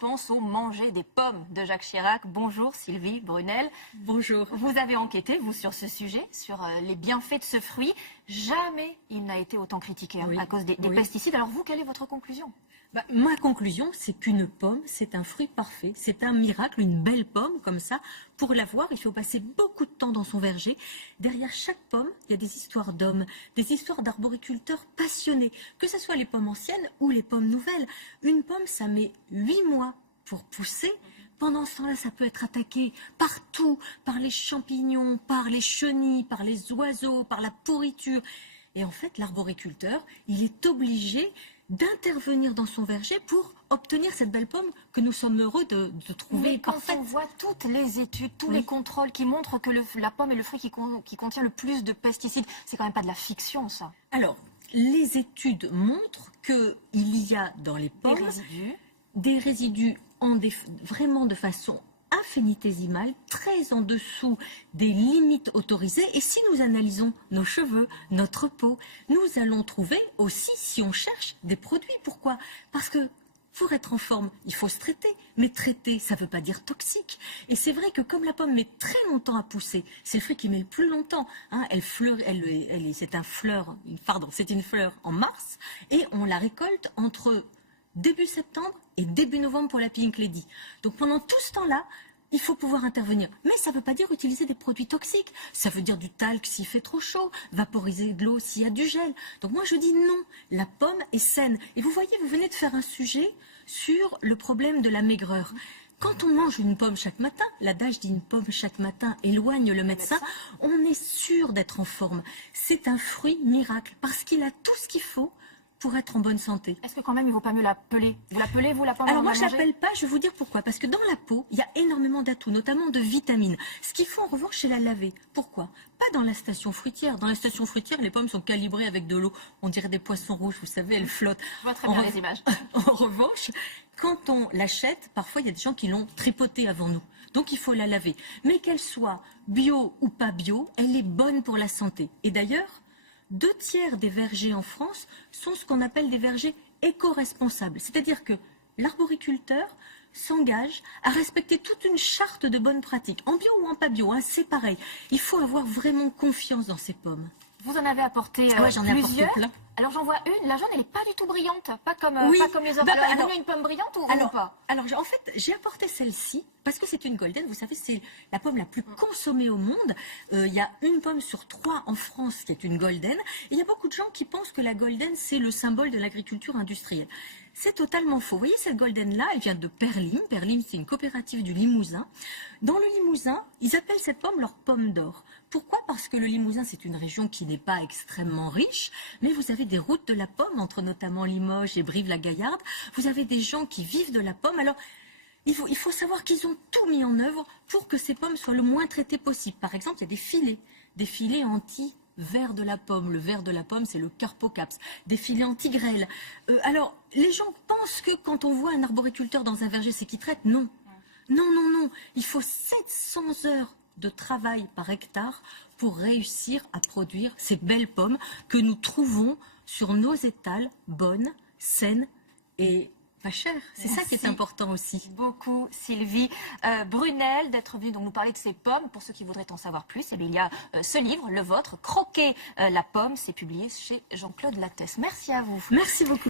Pense au manger des pommes de Jacques Chirac. Bonjour Sylvie Brunel. Bonjour. Vous avez enquêté, vous, sur ce sujet, sur les bienfaits de ce fruit. Jamais il n'a été autant critiqué à cause des pesticides. Alors vous, quelle est votre conclusion? Ma conclusion, c'est qu'une pomme, c'est un fruit parfait. C'est un miracle, une belle pomme comme ça. Pour l'avoir, il faut passer beaucoup de temps dans son verger. Derrière chaque pomme, il y a des histoires d'hommes, des histoires d'arboriculteurs passionnés. Que ce soit les pommes anciennes ou les pommes nouvelles. Une pomme, ça met 8 mois pour pousser. Pendant ce temps-là, ça peut être attaqué partout, par les champignons, par les chenilles, par les oiseaux, par la pourriture. Et en fait, l'arboriculteur, il est obligé d'intervenir dans son verger pour obtenir cette belle pomme que nous sommes heureux de trouver. Mais quand on voit toutes les études, tous les contrôles qui montrent que la pomme est le fruit qui contient le plus de pesticides, c'est quand même pas de la fiction, ça. Alors, les études montrent qu'il y a dans les pommes des résidus vraiment de façon infinitésimale, très en dessous des limites autorisées. Et si nous analysons nos cheveux, notre peau, nous allons trouver aussi, si on cherche, des produits. Pourquoi? Parce que pour être en forme, il faut se traiter. Mais traiter, ça ne veut pas dire toxique. Et c'est vrai que comme la pomme met très longtemps à pousser, c'est le fruit qui met le plus longtemps. C'est une fleur en mars et on la récolte entre début septembre et début novembre pour la Pink Lady. Donc pendant tout ce temps-là, il faut pouvoir intervenir. Mais ça ne veut pas dire utiliser des produits toxiques. Ça veut dire du talc s'il fait trop chaud, vaporiser de l'eau s'il y a du gel. Donc moi je dis non, la pomme est saine. Et vous voyez, vous venez de faire un sujet sur le problème de la maigreur. Quand on mange une pomme chaque matin, l'adage dit une pomme chaque matin éloigne le médecin, on est sûr d'être en forme. C'est un fruit miracle parce qu'il a tout ce qu'il faut pour être en bonne santé. Est-ce que quand même il ne vaut pas mieux la peler? Vous la pelez, vous, la pomme? Alors moi je ne l'appelle pas, je vais vous dire pourquoi. Parce que dans la peau, il y a énormément d'atouts, notamment de vitamines. Ce qu'il faut en revanche, c'est la laver. Pourquoi? Pas dans la station fruitière. Dans la station fruitière, les pommes sont calibrées avec de l'eau. On dirait des poissons rouges, vous savez, elles flottent. Je vois très bien les images. En revanche, quand on l'achète, parfois il y a des gens qui l'ont tripotée avant nous. Donc il faut la laver. Mais qu'elle soit bio ou pas bio, elle est bonne pour la santé. Et d'ailleurs, 2/3 des vergers en France sont ce qu'on appelle des vergers éco-responsables. C'est-à-dire que l'arboriculteur s'engage à respecter toute une charte de bonnes pratiques. En bio ou en pas bio, c'est pareil. Il faut avoir vraiment confiance dans ces pommes. Vous en avez apporté j'en ai apporté plein. Alors j'en vois une, la jaune elle n'est pas du tout brillante, pas comme les autres. Alors, une pomme brillante ou pas? Alors en fait j'ai apporté celle-ci parce que c'est une golden, vous savez c'est la pomme la plus consommée au monde. Il y a une pomme sur 3 en France qui est une golden. Et il y a beaucoup de gens qui pensent que la golden c'est le symbole de l'agriculture industrielle. C'est totalement faux. Vous voyez cette golden-là, elle vient de Perlim. Perlim, c'est une coopérative du Limousin. Dans le Limousin, ils appellent cette pomme leur pomme d'or. Pourquoi? Parce que le Limousin, c'est une région qui n'est pas extrêmement riche, mais vous avez des routes de la pomme, entre notamment Limoges et Brive-la-Gaillarde. Vous avez des gens qui vivent de la pomme. Alors, il faut savoir qu'ils ont tout mis en œuvre pour que ces pommes soient le moins traitées possible. Par exemple, il y a des filets anti-ver de la pomme. Le ver de la pomme, c'est le carpocaps. Des filets anti-grêle. Alors, les gens pensent que quand on voit un arboriculteur dans un verger, c'est qu'il traite. Non. Non, non, non. Il faut 700 heures de travail par hectare pour réussir à produire ces belles pommes que nous trouvons sur nos étals, bonnes, saines et pas chères. C'est ça qui est important aussi. Beaucoup Sylvie Brunel d'être venue nous parler de ces pommes. Pour ceux qui voudraient en savoir plus, il y a ce livre, le vôtre, Croquer la pomme. C'est publié chez Jean-Claude Lattès. Merci à vous. Merci beaucoup.